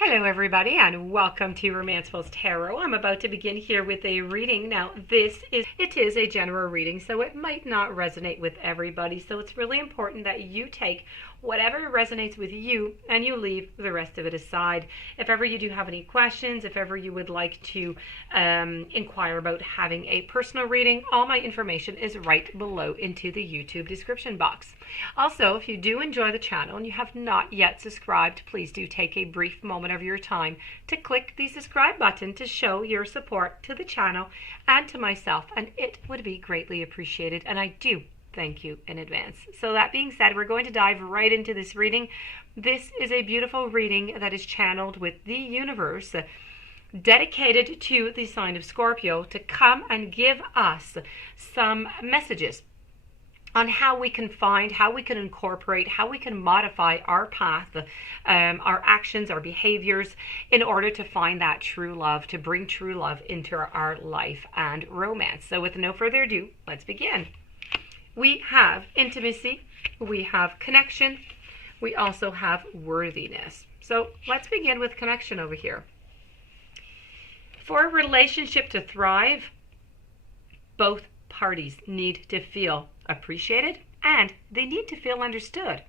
Hello everybody and welcome to Romancefull's Tarot. I'm about to begin here with a reading. Now it is a general reading, so it might not resonate with everybody. So it's really important that you take whatever resonates with you and you leave the rest of it aside. If ever you do have any questions, if ever you would like to inquire about having a personal reading, all my information is right below into the YouTube description box. Also, if you do enjoy the channel and you have not yet subscribed, please do take a brief moment of your time to click the subscribe button to show your support to the channel and to myself, and it would be greatly appreciated, and I do thank you in advance. So that being said, we're going to dive right into this reading. This is a beautiful reading that is channeled with the universe, dedicated to the sign of Scorpio, to come and give us some messages on how we can find, how we can incorporate, how we can modify our path, our actions, our behaviors, in order to find that true love, to bring true love into our life and romance. So with no further ado, let's begin. We have intimacy, we have connection, we also have worthiness. So let's begin with connection over here. For a relationship to thrive, both parties need to feel appreciated and they need to feel understood.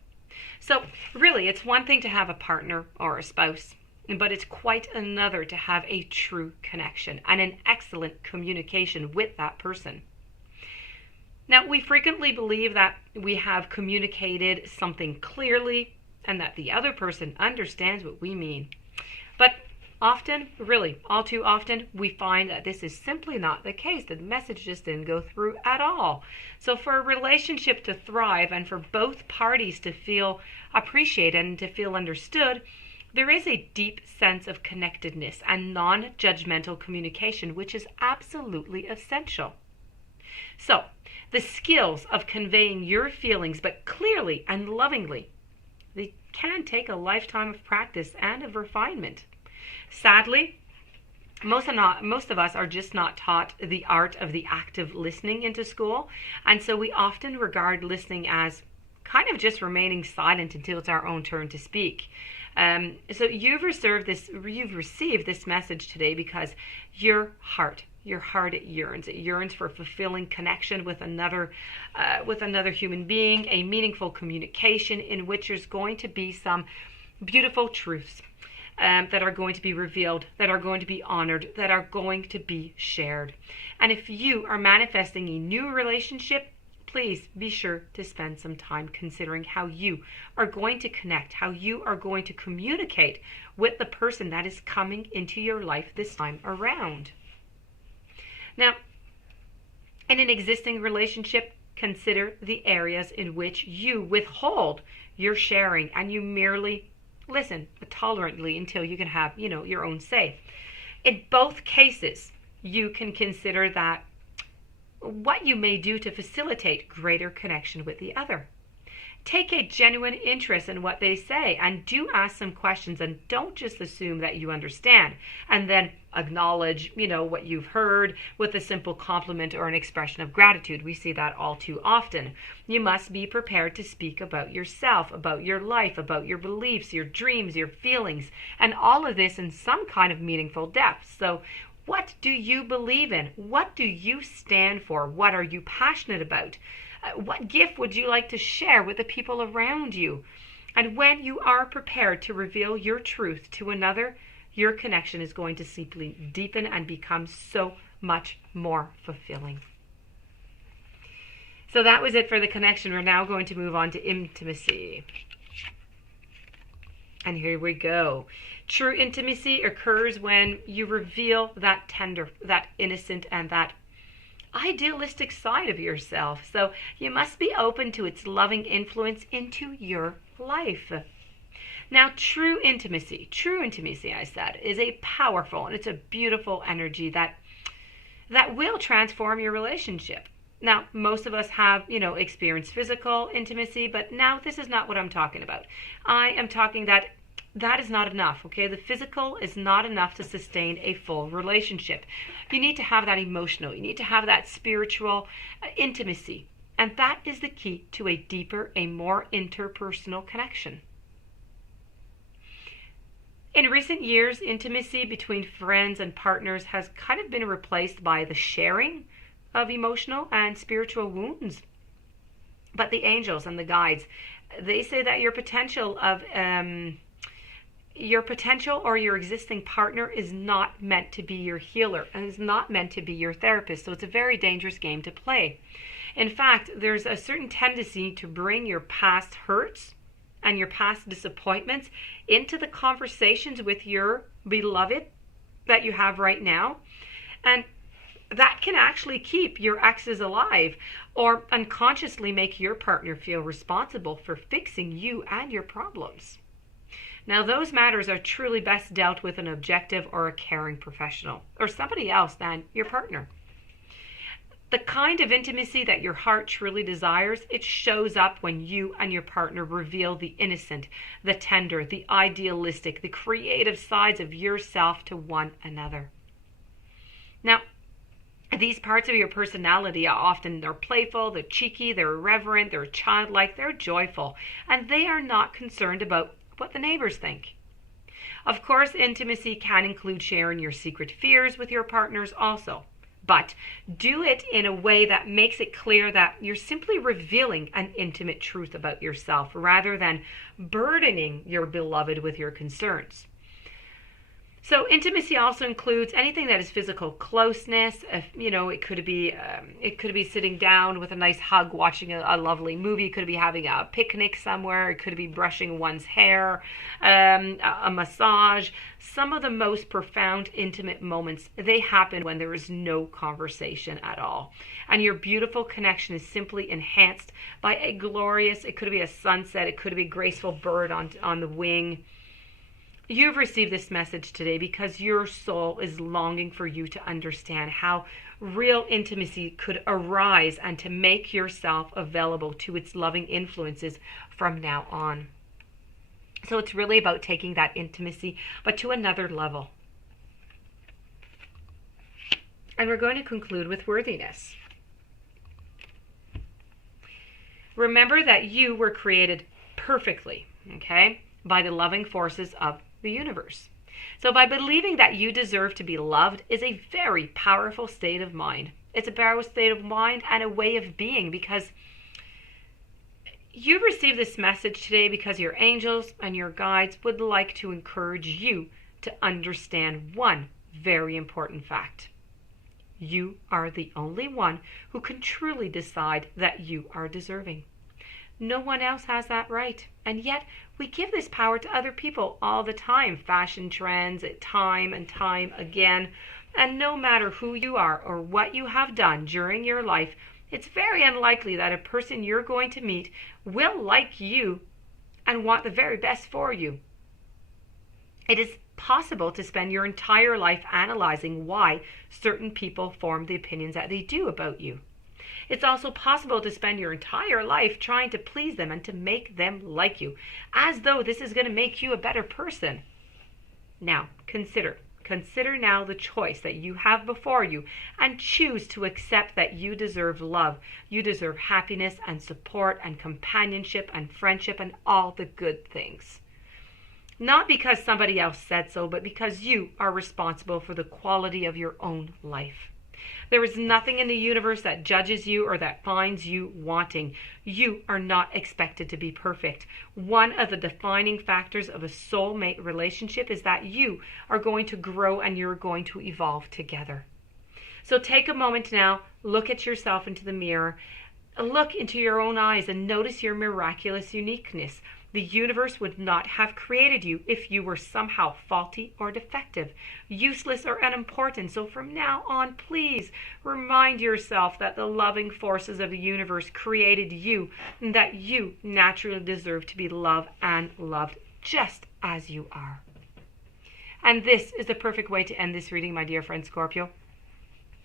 So really, it's one thing to have a partner or a spouse, but it's quite another to have a true connection and an excellent communication with that person. Now, we frequently believe that we have communicated something clearly and that the other person understands what we mean. But often, really, all too often, we find that this is simply not the case. The message just didn't go through at all. So for a relationship to thrive and for both parties to feel appreciated and to feel understood, there is a deep sense of connectedness and non-judgmental communication, which is absolutely essential. So, the skills of conveying your feelings, but clearly and lovingly, they can take a lifetime of practice and of refinement. Sadly, most of us are just not taught the art of the active listening into school, and so we often regard listening as kind of just remaining silent until it's our own turn to speak. So you've received this message today because your heart yearns. It yearns for fulfilling connection with another human being, a meaningful communication in which there's going to be some beautiful truths that are going to be revealed, that are going to be honored, that are going to be shared. And if you are manifesting a new relationship, please be sure to spend some time considering how you are going to connect, how you are going to communicate with the person that is coming into your life this time around. Now, in an existing relationship, consider the areas in which you withhold your sharing and you merely listen tolerantly until you can have, your own say. In both cases, you can consider that what you may do to facilitate greater connection with the other. Take a genuine interest in what they say and do ask some questions, and don't just assume that you understand and then acknowledge, what you've heard with a simple compliment or an expression of gratitude. We see that all too often. You must be prepared to speak about yourself, about your life, about your beliefs, your dreams, your feelings, and all of this in some kind of meaningful depth. So what do you believe in? What do you stand for? What are you passionate about? What gift would you like to share with the people around you? And when you are prepared to reveal your truth to another, your connection is going to simply deepen and become so much more fulfilling. So that was it for the connection. We're now going to move on to intimacy. And here we go. True intimacy occurs when you reveal that tender, that innocent, and that idealistic side of yourself. So you must be open to its loving influence into your life. Now, true intimacy, I said, is a powerful and it's a beautiful energy that will transform your relationship. Now, most of us have, experienced physical intimacy, but now this is not what I'm talking about. I am talking that is not enough, okay? The physical is not enough to sustain a full relationship. You need to have that emotional, you need to have that spiritual intimacy. And that is the key to a deeper, a more interpersonal connection. In recent years, intimacy between friends and partners has kind of been replaced by the sharing of emotional and spiritual wounds. But the angels and the guides, they say that your potential or your existing partner is not meant to be your healer and is not meant to be your therapist. So it's a very dangerous game to play. In fact, there's a certain tendency to bring your past hurts and your past disappointments into the conversations with your beloved that you have right now. And that can actually keep your exes alive or unconsciously make your partner feel responsible for fixing you and your problems. Now, those matters are truly best dealt with an objective or a caring professional or somebody else than your partner. The kind of intimacy that your heart truly desires, it shows up when you and your partner reveal the innocent, the tender, the idealistic, the creative sides of yourself to one another. Now, these parts of your personality they're playful, they're cheeky, they're irreverent, they're childlike, they're joyful, and they are not concerned about what the neighbors think. Of course, intimacy can include sharing your secret fears with your partners also, but do it in a way that makes it clear that you're simply revealing an intimate truth about yourself rather than burdening your beloved with your concerns. So intimacy also includes anything that is physical closeness. It could be sitting down with a nice hug, watching a lovely movie. It could be having a picnic somewhere. It could be brushing one's hair, a massage. Some of the most profound intimate moments, they happen when there is no conversation at all. And your beautiful connection is simply enhanced by a glorious, it could be a sunset, it could be a graceful bird on the wing. You've received this message today because your soul is longing for you to understand how real intimacy could arise and to make yourself available to its loving influences from now on. So it's really about taking that intimacy, but to another level. And we're going to conclude with worthiness. Remember that you were created perfectly, okay, by the loving forces of the universe. So by believing that you deserve to be loved is a very powerful state of mind. It's a powerful state of mind and a way of being, because you received this message today because your angels and your guides would like to encourage you to understand one very important fact. You are the only one who can truly decide that you are deserving. No one else has that right. And yet we give this power to other people all the time. Fashion trends, time and time again. And no matter who you are or what you have done during your life, it's very unlikely that a person you're going to meet will like you and want the very best for you. It is possible to spend your entire life analyzing why certain people form the opinions that they do about you. It's also possible to spend your entire life trying to please them and to make them like you, as though this is going to make you a better person. Now, consider now the choice that you have before you and choose to accept that you deserve love. You deserve happiness and support and companionship and friendship and all the good things. Not because somebody else said so, but because you are responsible for the quality of your own life. There is nothing in the universe that judges you or that finds you wanting. You are not expected to be perfect. One of the defining factors of a soulmate relationship is that you are going to grow and you're going to evolve together. So take a moment now, look at yourself into the mirror, look into your own eyes and notice your miraculous uniqueness. The universe would not have created you if you were somehow faulty or defective, useless or unimportant. So from now on, please remind yourself that the loving forces of the universe created you and that you naturally deserve to be loved and loved just as you are. And this is the perfect way to end this reading, my dear friend Scorpio.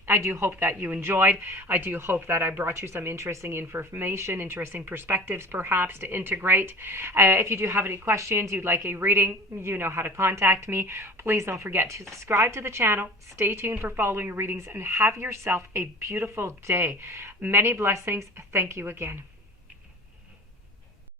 I do hope that you enjoyed. I do hope that I brought you some interesting information, interesting perspectives perhaps to integrate. If you do have any questions, you'd like a reading, you know how to contact me. Please don't forget to subscribe to the channel. Stay tuned for following readings and have yourself a beautiful day. Many blessings. Thank you again.